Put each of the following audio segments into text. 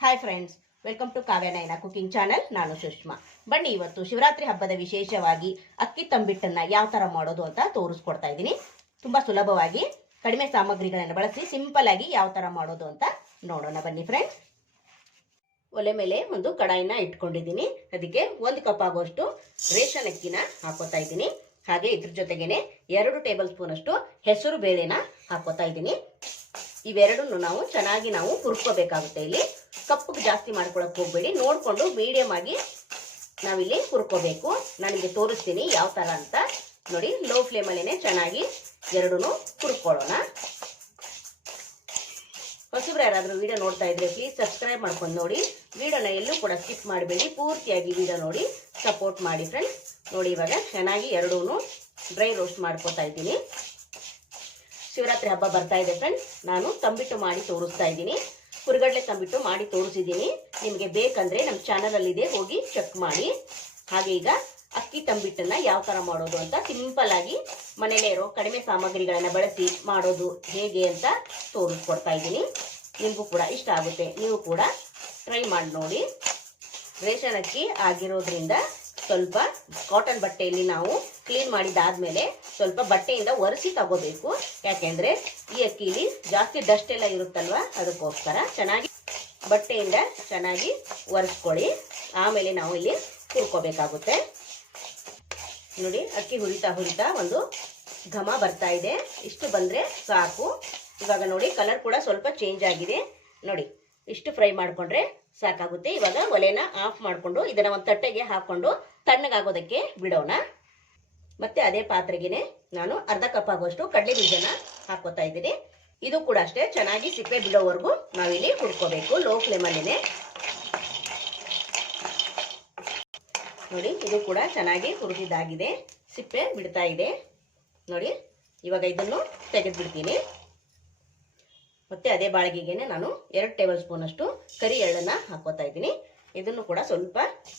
Hi friends, welcome to Kavya Nayana cooking channel. ನಾನು ಸುಷ್ಮಾ. ಬನ್ನಿ ಇವತ್ತು ಶಿವರಾತ್ರಿ ಹಬ್ಬದ ವಿಶೇಷವಾಗಿ ಅಕ್ಕಿ ತಂಬಿಟ್ಟನ್ನ ಯಾವ ತರ ಮಾಡೋದು ಅಂತ ತೋರಿಸ್ಕೊಡ್ತಾ ಇದ್ದೀನಿ. ತುಂಬಾ ಸುಲಭವಾಗಿ ಕಡಿಮೆ ಸಾಮಗ್ರಿಗಳನ್ನು ಬಳಸಿ ಸಿಂಪಲ್ ಆಗಿ ಯಾವ ತರ ಮಾಡೋದು ಅಂತ ನೋಡೋಣ ಬನ್ನಿ ಫ್ರೆಂಡ್ಸ್. ಒಲೆ ಮೇಲೆ ಒಂದು ಕಡಾಯಿನ ಇಟ್ಕೊಂಡಿದ್ದೀನಿ. ಅದಕ್ಕೆ 1 ಕಪ್ ಆಗುವಷ್ಟು ರೇಷನ್ ಅಕ್ಕಿನ ಹಾಕೋತಾ ಇದ್ದೀನಿ. ಹಾಗೆ ಇದ್ರ ಜೊತೆಗೇನೆ 2 ಟೇಬಲ್ ಸ್ಪೂನ್ ಅಷ್ಟು ಹೆಸರು ಬೇಳೆನ ಹಾಕೋತಾ ಇದ್ದೀನಿ. ಇವೆರಡನ್ನು ನಾವು ಚೆನ್ನಾಗಿ ಹುರ್ಕೋಬೇಕಾಗುತ್ತೆ. ಇಲ್ಲಿ ಕಪ್ಪಗೆ ಜಾಸ್ತಿ ಮಾಡ್ಕೊಳಕ್ ಹೋಗ್ಬೇಡಿ, ನೋಡ್ಕೊಂಡು ಮೀಡಿಯಂ ಆಗಿ ನಾವಿಲ್ಲಿ ಹುರ್ಕೋಬೇಕು. ನಾನಿಲ್ಲಿ ತೋರಿಸ್ತೀನಿ ಯಾವ ತರ ಅಂತ. ನೋಡಿ, ಲೋ ಫ್ಲೇಮ್ ಅಲ್ಲೇನೆ ಚೆನ್ನಾಗಿ ಎರಡೂ ಹುರ್ಕೊಳ್ಳೋಣ. ಹೊಸಬ್ರು ಯಾರಾದ್ರೂ ವಿಡಿಯೋ ನೋಡ್ತಾ ಇದ್ರೆ ಪ್ಲೀಸ್ ಸಬ್ಸ್ಕ್ರೈಬ್ ಮಾಡ್ಕೊಂಡು ನೋಡಿ. ವಿಡಿಯೋನ ಎಲ್ಲೂ ಕೂಡ ಸ್ಕಿಪ್ ಮಾಡಬೇಡಿ, ಪೂರ್ತಿಯಾಗಿ ವಿಡಿಯೋ ನೋಡಿ ಸಪೋರ್ಟ್ ಮಾಡಿ ಫ್ರೆಂಡ್ಸ್. ನೋಡಿ, ಇವಾಗ ಚೆನ್ನಾಗಿ ಎರಡೂ ಡ್ರೈ ರೋಸ್ಟ್ ಮಾಡ್ಕೊತಾ ಇದ್ದೀನಿ. ಶಿವರಾತ್ರಿ ಹಬ್ಬ ಬರ್ತಾ ಇದೆ ಫ್ರೆಂಡ್ಸ್. ನಾನು ತಂಬಿಟ್ಟು ಮಾಡಿ ತೋರಿಸ್ತಾ ಇದ್ದೀನಿ. ಹುರಿಗಡ್ಲೆ ತಂಬಿಟ್ಟು ಮಾಡಿ ತೋರಿಸಿದ್ದೀನಿ. ನಿಮಗೆ ಬೇಕಂದ್ರೆ ನಮ್ಮ ಚಾನಲ್ ಅಲ್ಲಿ ಇದೆ, ಹೋಗಿ ಚೆಕ್ ಮಾಡಿ. ಹಾಗೆ ಈಗ ಅಕ್ಕಿ ತಂಬಿಟ್ಟನ್ನ ಯಾವ ತರ ಮಾಡೋದು ಅಂತ ಸಿಂಪಲ್ ಆಗಿ ಮನೇಲೇ ಇರೋ ಕಡಿಮೆ ಸಾಮಗ್ರಿಗಳನ್ನ ಬಳಸಿ ಮಾಡೋದು ಹೇಗೆ ಅಂತ ತೋರಿಸ್ಕೊಡ್ತಾ ಇದ್ದೀನಿ. ನಿಮಗೂ ಕೂಡ ಇಷ್ಟ ಆಗುತ್ತೆ, ನೀವು ಕೂಡ ಟ್ರೈ ಮಾಡಿ ನೋಡಿ. ರೇಷನ್ ಅಕ್ಕಿ ಆಗಿರೋದ್ರಿಂದ ಸ್ವಲ್ಪ ಕಾಟನ್ ಬಟ್ಟೆಯಲ್ಲಿ ನಾವು ಕ್ಲೀನ್ ಮಾಡಿದಾದ್ಮೇಲೆ ಸ್ವಲ್ಪ ಬಟ್ಟೆಯಿಂದ ಒರೆಸಿ ತಗೋಬೇಕು. ಯಾಕೆಂದ್ರೆ ಈ ಅಕ್ಕಿಲಿ ಜಾಸ್ತಿ ಡಸ್ಟ್ ಎಲ್ಲ ಇರುತ್ತಲ್ವಾ, ಅದಕ್ಕೋಸ್ಕರ ಚೆನ್ನಾಗಿ ಬಟ್ಟೆಯಿಂದ ಚೆನ್ನಾಗಿ ಒರೆಸ್ಕೊಳ್ಳಿ. ಆಮೇಲೆ ನಾವು ಇಲ್ಲಿ ಹುರ್ಕೋಬೇಕಾಗುತ್ತೆ. ನೋಡಿ, ಅಕ್ಕಿ ಹುರಿತಾ ಹುರಿತಾ ಒಂದು ಘಮ ಬರ್ತಾ ಇದೆ. ಇಷ್ಟು ಬಂದ್ರೆ ಸಾಕು. ಇವಾಗ ನೋಡಿ, ಕಲರ್ ಕೂಡ ಸ್ವಲ್ಪ ಚೇಂಜ್ ಆಗಿದೆ. ನೋಡಿ, ಇಷ್ಟು ಫ್ರೈ ಮಾಡ್ಕೊಂಡ್ರೆ ಸಾಕಾಗುತ್ತೆ. ಇವಾಗ ಒಲೆನ ಆಫ್ ಮಾಡ್ಕೊಂಡು ಇದನ್ನ ಒಂದು ತಟ್ಟೆಗೆ ಹಾಕೊಂಡು ತಣ್ಣಗಾಗೋದಕ್ಕೆ ಬಿಡೋಣ. ಮತ್ತೆ ಅದೇ ಪಾತ್ರೆಗೆ ನಾನು ಅರ್ಧ ಕಪ್ ಆಗುವಷ್ಟು ಕಡಲೆ ಬೀಜನ ಹಾಕೋತಾ ಇದ್ದೀನಿ. ಇದು ಕೂಡ ಅಷ್ಟೇ ಚೆನ್ನಾಗಿ ಸಿಪ್ಪೆ ಬಿಡೋವರೆಗೂ ನಾವಿಲ್ಲಿ ಹುರ್ಕೋಬೇಕು ಲೋ ಫ್ಲೇಮ್ ಅಲ್ಲೇನೆ. ನೋಡಿ, ಇದು ಕೂಡ ಚೆನ್ನಾಗಿ ಹುರಿದಿದ್ದಾಗಿದೆ, ಸಿಪ್ಪೆ ಬಿಡ್ತಾ ಇದೆ. ನೋಡಿ, ಇವಾಗ ಇದನ್ನು ತೆಗೆದು ಬಿಡ್ತೀನಿ. ಮತ್ತೆ ಅದೇ ಬಾಳಿಗೆಗೆ ನಾನು 2 ಟೇಬಲ್ ಸ್ಪೂನ್ ಅಷ್ಟು ಕರಿ ಎಳ್ಳನ್ನ ಹಾಕೋತಾ ಇದ್ದೀನಿ. ಇದನ್ನು ಕೂಡ ಸ್ವಲ್ಪ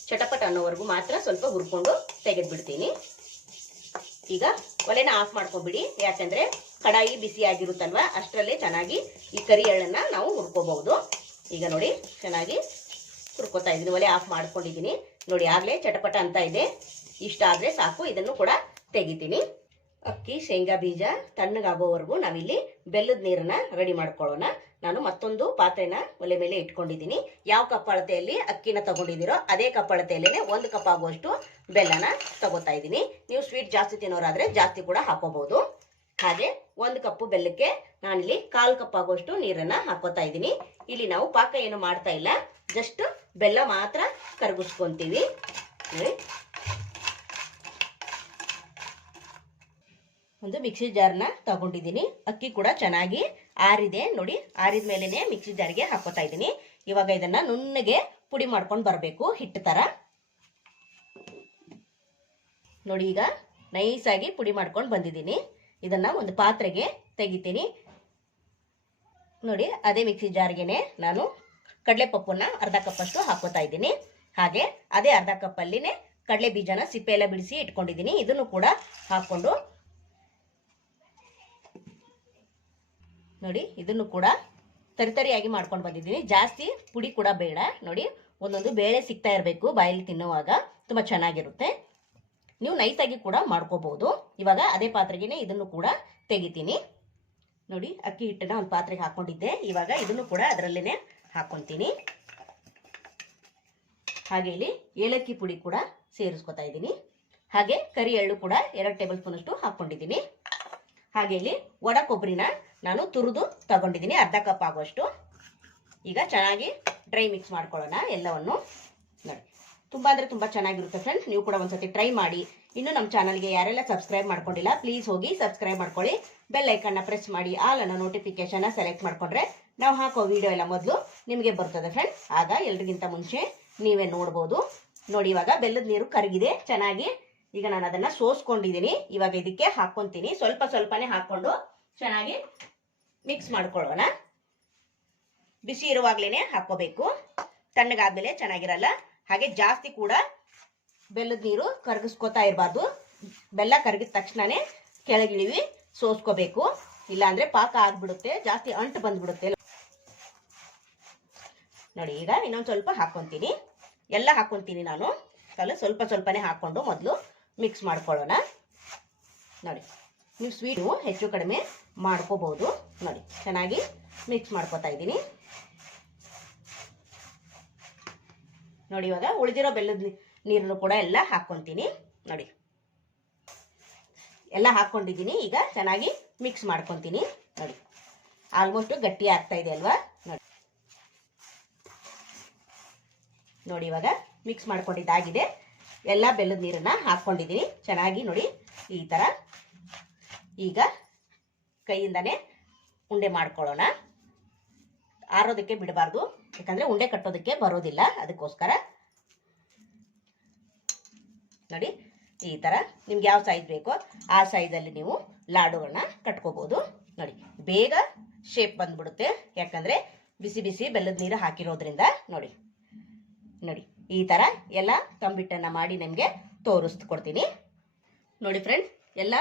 ಚಟಪಟ ಅನ್ನೋವರೆಗೂ ಮಾತ್ರ ಸ್ವಲ್ಪ ಹುರ್ಕೊಂಡು ತೆಗೆದು ಬಿಡ್ತೀನಿ. ಈಗ ಒಲೆನ ಆಫ್ ಮಾಡ್ಕೊಂಡ್ಬಿಡಿ, ಯಾಕಂದ್ರೆ ಕಡಾಯಿ ಬಿಸಿ ಆಗಿರುತ್ತಲ್ವಾ, ಅಷ್ಟರಲ್ಲೇ ಚೆನ್ನಾಗಿ ಈ ಕರಿ ಎಳ್ಳನ್ನ ನಾವು ಹುರ್ಕೋಬಹುದು. ಈಗ ನೋಡಿ, ಚೆನ್ನಾಗಿ ಹುರ್ಕೋತಾ ಇದ್ದೀನಿ. ಒಲೆ ಆಫ್ ಮಾಡ್ಕೊಂಡಿದ್ದೀನಿ. ನೋಡಿ, ಆಗ್ಲೇ ಚಟಪಟ ಅಂತ ಇದೆ. ಇಷ್ಟ ಆದ್ರೆ ಸಾಕು. ಇದನ್ನು ಕೂಡ ತೆಗಿತೀನಿ. ಅಕ್ಕಿ ಶೇಂಗಾ ಬೀಜ ತಣ್ಣಗಾಗೋವರೆಗೂ ನಾವಿಲ್ಲಿ ಬೆಲ್ಲದ ನೀರನ್ನ ರೆಡಿ ಮಾಡ್ಕೊಳ್ಳೋಣ. ನಾನು ಮತ್ತೊಂದು ಪಾತ್ರೆನ ಒಲೆ ಮೇಲೆ ಇಟ್ಕೊಂಡಿದ್ದೀನಿ. ಯಾವ ಕಪ್ ಅಳತೆಯಲ್ಲಿ ಅಕ್ಕಿನ ತಗೊಂಡಿದ್ದೀರೋ ಅದೇ ಕಪ್ ಅಳತೆಯಲ್ಲೇ 1 ಕಪ್ ಆಗುವಷ್ಟು ಬೆಲ್ಲನ ತಗೋತಾ ಇದ್ದೀನಿ. ನೀವು ಸ್ವೀಟ್ ಜಾಸ್ತಿ ತಿನ್ನೋರಾದ್ರೆ ಜಾಸ್ತಿ ಕೂಡ ಹಾಕೋಬಹುದು. ಹಾಗೆ 1 ಕಪ್ ಬೆಲ್ಲಕ್ಕೆ ನಾನಿಲ್ಲಿ 1/4 ಕಪ್ ಆಗುವಷ್ಟು ನೀರನ್ನ ಹಾಕೋತಾ ಇದ್ದೀನಿ. ಇಲ್ಲಿ ನಾವು ಪಾಕ ಏನು ಮಾಡ್ತಾ ಇಲ್ಲ, ಜಸ್ಟ್ ಬೆಲ್ಲ ಮಾತ್ರ ಕರಗಿಸ್ಕೊಂತೀವಿ. ಒಂದು ಮಿಕ್ಸಿ ಜಾರ್ನ ತಗೊಂಡಿದ್ದೀನಿ. ಅಕ್ಕಿ ಕೂಡ ಚೆನ್ನಾಗಿ ಆರಿದೆ. ನೋಡಿ, ಆರಿದ ಮೇಲೆನೆ ಮಿಕ್ಸಿ ಜಾರ್ಗೆ ಹಾಕೋತಾ ಇದ್ದೀನಿ. ಇವಾಗ ಇದನ್ನ ನುಣ್ಣಗೆ ಪುಡಿ ಮಾಡ್ಕೊಂಡು ಬರಬೇಕು, ಹಿಟ್ಟು ತರ. ನೋಡಿ, ಈಗ ನೈಸ್ ಆಗಿ ಪುಡಿ ಮಾಡ್ಕೊಂಡು ಬಂದಿದ್ದೀನಿ. ಇದನ್ನ ಒಂದು ಪಾತ್ರೆಗೆ ತೆಗಿತೀನಿ. ನೋಡಿ, ಅದೇ ಮಿಕ್ಸಿ ಜಾರ್ಗೆನೆ ನಾನು ಕಡಲೆ ಪಪ್ಪನ್ನ ಅರ್ಧ ಕಪ್ ಅಷ್ಟು ಹಾಕೋತಾ ಇದ್ದೀನಿ. ಹಾಗೆ ಅದೇ ಅರ್ಧ ಕಪ್ ಅಲ್ಲಿನೇ ಕಡಲೆ ಬೀಜನ ಸಿಪ್ಪೆ ಎಲ್ಲ ಬಿಡಿಸಿ ಇಟ್ಕೊಂಡಿದ್ದೀನಿ. ಇದನ್ನು ಕೂಡ ಹಾಕೊಂಡು ನೋಡಿ, ಇದನ್ನು ಕೂಡ ತರಿತರಿಯಾಗಿ ಮಾಡ್ಕೊಂಡು ಬಂದಿದ್ದೀನಿ. ಜಾಸ್ತಿ ಪುಡಿ ಕೂಡ ಬೇಡ. ನೋಡಿ, ಒಂದೊಂದು ಬೇಳೆ ಸಿಗ್ತಾ ಇರಬೇಕು ಬಾಯಲ್ಲಿ ತಿನ್ನುವಾಗ, ತುಂಬಾ ಚೆನ್ನಾಗಿರುತ್ತೆ. ನೀವು ನೈಸಾಗಿ ಕೂಡ ಮಾಡ್ಕೋಬಹುದು. ಇವಾಗ ಅದೇ ಪಾತ್ರೆಗೆ ಇದನ್ನು ಕೂಡ ತೆಗಿತೀನಿ. ನೋಡಿ, ಅಕ್ಕಿ ಹಿಟ್ಟನ್ನ ಒಂದು ಪಾತ್ರೆಗೆ ಹಾಕೊಂಡಿದ್ದೆ. ಇವಾಗ ಇದನ್ನು ಕೂಡ ಅದರಲ್ಲೇನೆ ಹಾಕೊಂತೀನಿ. ಹಾಗೆ ಇಲ್ಲಿ ಏಲಕ್ಕಿ ಪುಡಿ ಕೂಡ ಸೇರಿಸ್ಕೊತಾ ಇದ್ದೀನಿ. ಹಾಗೆ ಕರಿ ಎಳ್ಳು ಕೂಡ 2 ಟೇಬಲ್ ಸ್ಪೂನ್ ಅಷ್ಟು ಹಾಕೊಂಡಿದ್ದೀನಿ. ಹಾಗೆ ಇಲ್ಲಿ ಒಣ ಕೊಬ್ಬರಿನ ನಾನು ತುರಿದು ತಗೊಂಡಿದ್ದೀನಿ, ಅರ್ಧ ಕಪ್ ಆಗುವಷ್ಟು. ಈಗ ಚೆನ್ನಾಗಿ ಡ್ರೈ ಮಿಕ್ಸ್ ಮಾಡ್ಕೊಳ್ಳೋಣ ಎಲ್ಲವನ್ನು. ನೋಡಿ, ತುಂಬಾ ಅಂದ್ರೆ ತುಂಬಾ ಚೆನ್ನಾಗಿರುತ್ತೆ ಫ್ರೆಂಡ್ಸ್. ನೀವು ಕೂಡ ಒಂದ್ಸತಿ ಟ್ರೈ ಮಾಡಿ. ಇನ್ನು ನಮ್ಮ ಚಾನಲ್ಗೆ ಯಾರೆಲ್ಲ ಸಬ್ಸ್ಕ್ರೈಬ್ ಮಾಡ್ಕೊಂಡಿಲ್ಲ ಪ್ಲೀಸ್ ಹೋಗಿ ಸಬ್ಸ್ಕ್ರೈಬ್ ಮಾಡ್ಕೊಳ್ಳಿ. ಬೆಲ್ ಐಕನ್ನ ಪ್ರೆಸ್ ಮಾಡಿ ಆಲ್ ಅನ್ನೋ ನೋಟಿಫಿಕೇಶನ್ ಸೆಲೆಕ್ಟ್ ಮಾಡ್ಕೊಂಡ್ರೆ ನಾವು ಹಾಕೋ ವಿಡಿಯೋ ಎಲ್ಲ ಮೊದಲು ನಿಮಗೆ ಬರ್ತದೆ ಫ್ರೆಂಡ್ಸ್. ಆಗ ಎಲ್ರಿಗಿಂತ ಮುಂಚೆ ನೀವೇ ನೋಡ್ಬೋದು. ನೋಡಿ, ಇವಾಗ ಬೆಲ್ಲದ ನೀರು ಕರಗಿದೆ ಚೆನ್ನಾಗಿ. ಈಗ ನಾನು ಅದನ್ನ ಸೋಸ್ಕೊಂಡಿದ್ದೀನಿ. ಇವಾಗ ಇದಕ್ಕೆ ಹಾಕೊಂತೀನಿ. ಸ್ವಲ್ಪ ಸ್ವಲ್ಪನೇ ಹಾಕೊಂಡು ಚೆನ್ನಾಗಿ ಮಿಕ್ಸ್ ಮಾಡ್ಕೊಳ್ಳೋಣ. ಬಿಸಿ ಇರುವಾಗ್ಲೇನೆ ಹಾಕೋಬೇಕು, ತಣ್ಣಗಾದ್ಮೇಲೆ ಚೆನ್ನಾಗಿರಲ್ಲ. ಹಾಗೆ ಜಾಸ್ತಿ ಕೂಡ ಬೆಲ್ಲದ ನೀರು ಕರಗಿಸ್ಕೋತಾ ಇರಬಾರ್ದು. ಬೆಲ್ಲ ಕರಗಿದ ತಕ್ಷಣನೇ ಕೆಳಗಿಳಿವಿ ಸೋಸ್ಕೋಬೇಕು, ಇಲ್ಲ ಅಂದ್ರೆ ಪಾಕ ಆಗ್ಬಿಡುತ್ತೆ, ಜಾಸ್ತಿ ಅಂಟು ಬಂದ್ಬಿಡುತ್ತೆ. ನೋಡಿ ಈಗ ಇನ್ನೊಂದು ಸ್ವಲ್ಪ ಹಾಕ್ಕೊತೀನಿ, ಎಲ್ಲ ಹಾಕ್ಕೊತೀನಿ ನಾನು. ಸ್ವಲ್ಪ ಸ್ವಲ್ಪನೇ ಹಾಕ್ಕೊಂಡು ಮೊದಲು ಮಿಕ್ಸ್ ಮಾಡ್ಕೊಳ್ಳೋಣ. ನೋಡಿ ನೀವು ಸ್ವೀಟು ಹೆಚ್ಚು ಕಡಿಮೆ ಮಾಡ್ಕೋಬಹುದು. ನೋಡಿ ಚೆನ್ನಾಗಿ ಮಿಕ್ಸ್ ಮಾಡ್ಕೊತಾ ಇದ್ದೀನಿ. ನೋಡಿ ಇವಾಗ ಉಳಿದಿರೋ ಬೆಲ್ಲದ ನೀರನ್ನು ಕೂಡ ಎಲ್ಲ ಹಾಕ್ಕೊತೀನಿ. ನೋಡಿ ಎಲ್ಲ ಹಾಕ್ಕೊಂಡಿದ್ದೀನಿ. ಈಗ ಚೆನ್ನಾಗಿ ಮಿಕ್ಸ್ ಮಾಡ್ಕೊತೀನಿ. ನೋಡಿ ಆಲ್ಮೋಸ್ಟ್ ಗಟ್ಟಿ ಆಗ್ತಾ ಇದೆ ಅಲ್ವಾ. ನೋಡಿ ಇವಾಗ ಮಿಕ್ಸ್ ಮಾಡ್ಕೊಂಡಿದ್ದಾಗಿದೆ. ಎಲ್ಲ ಬೆಲ್ಲದ ನೀರನ್ನ ಹಾಕ್ಕೊಂಡಿದ್ದೀನಿ ಚೆನ್ನಾಗಿ. ನೋಡಿ ಈ ಥರ ಈಗ ಕೈಯಿಂದನೇ ಉಂಡೆ ಮಾಡ್ಕೊಳ್ಳೋಣ. ಆರೋದಕ್ಕೆ ಬಿಡಬಾರ್ದು, ಯಾಕಂದ್ರೆ ಉಂಡೆ ಕಟ್ಟೋದಕ್ಕೆ ಬರೋದಿಲ್ಲ, ಅದಕ್ಕೋಸ್ಕರ. ನೋಡಿ ಈ ಥರ ನಿಮ್ಗೆ ಯಾವ ಸೈಜ್ ಬೇಕೋ ಆ ಸೈಜಲ್ಲಿ ನೀವು ಲಾಡುಗಳನ್ನ ಕಟ್ಕೋಬಹುದು. ನೋಡಿ ಬೇಗ ಶೇಪ್ ಬಂದ್ಬಿಡುತ್ತೆ, ಯಾಕಂದ್ರೆ ಬಿಸಿ ಬಿಸಿ ಬೆಲ್ಲದ ನೀರು ಹಾಕಿರೋದ್ರಿಂದ. ನೋಡಿ ನೋಡಿ ಈ ಥರ ಎಲ್ಲ ತಂಬಿಟ್ಟನ್ನು ಮಾಡಿ ನಿಮಗೆ ತೋರಿಸ್ಕೊಡ್ತೀನಿ. ನೋಡಿ ಫ್ರೆಂಡ್ಸ್, ಎಲ್ಲ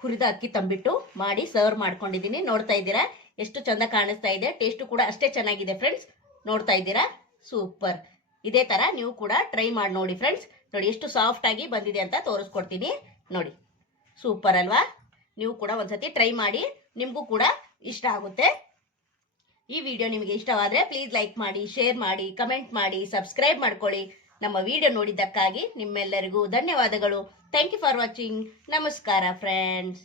ಹುರಿದ ಅಕ್ಕಿ ತಂಬಿಟ್ಟು ಮಾಡಿ ಸರ್ವ್ ಮಾಡ್ಕೊಂಡಿದ್ದೀನಿ. ನೋಡ್ತಾ ಇದ್ದೀರಾ ಎಷ್ಟು ಚಂದ ಕಾಣಿಸ್ತಾ ಇದೆ. ಟೇಸ್ಟು ಕೂಡ ಅಷ್ಟೇ ಚೆನ್ನಾಗಿದೆ ಫ್ರೆಂಡ್ಸ್. ನೋಡ್ತಾ ಇದ್ದೀರಾ, ಸೂಪರ್. ಇದೇ ಥರ ನೀವು ಕೂಡ ಟ್ರೈ ಮಾಡಿ ನೋಡಿ ಫ್ರೆಂಡ್ಸ್. ನೋಡಿ ಎಷ್ಟು ಸಾಫ್ಟ್ ಆಗಿ ಬಂದಿದೆ ಅಂತ ತೋರಿಸ್ಕೊಡ್ತೀನಿ. ನೋಡಿ ಸೂಪರ್ ಅಲ್ವಾ. ನೀವು ಕೂಡ ಒಂದ್ಸತಿ ಟ್ರೈ ಮಾಡಿ, ನಿಮಗೂ ಕೂಡ ಇಷ್ಟ ಆಗುತ್ತೆ. ಈ ವಿಡಿಯೋ ನಿಮಗೆ ಇಷ್ಟವಾದರೆ ಪ್ಲೀಸ್ ಲೈಕ್ ಮಾಡಿ, ಶೇರ್ ಮಾಡಿ, ಕಮೆಂಟ್ ಮಾಡಿ, ಸಬ್ಸ್ಕ್ರೈಬ್ ಮಾಡ್ಕೊಳ್ಳಿ. ನಮ್ಮ ವಿಡಿಯೋ ನೋಡಿದ್ದಕ್ಕಾಗಿ ನಿಮ್ಮೆಲ್ಲರಿಗೂ ಧನ್ಯವಾದಗಳು. Thank you for watching. ನಮಸ್ಕಾರ ಫ್ರೆಂಡ್ಸ್.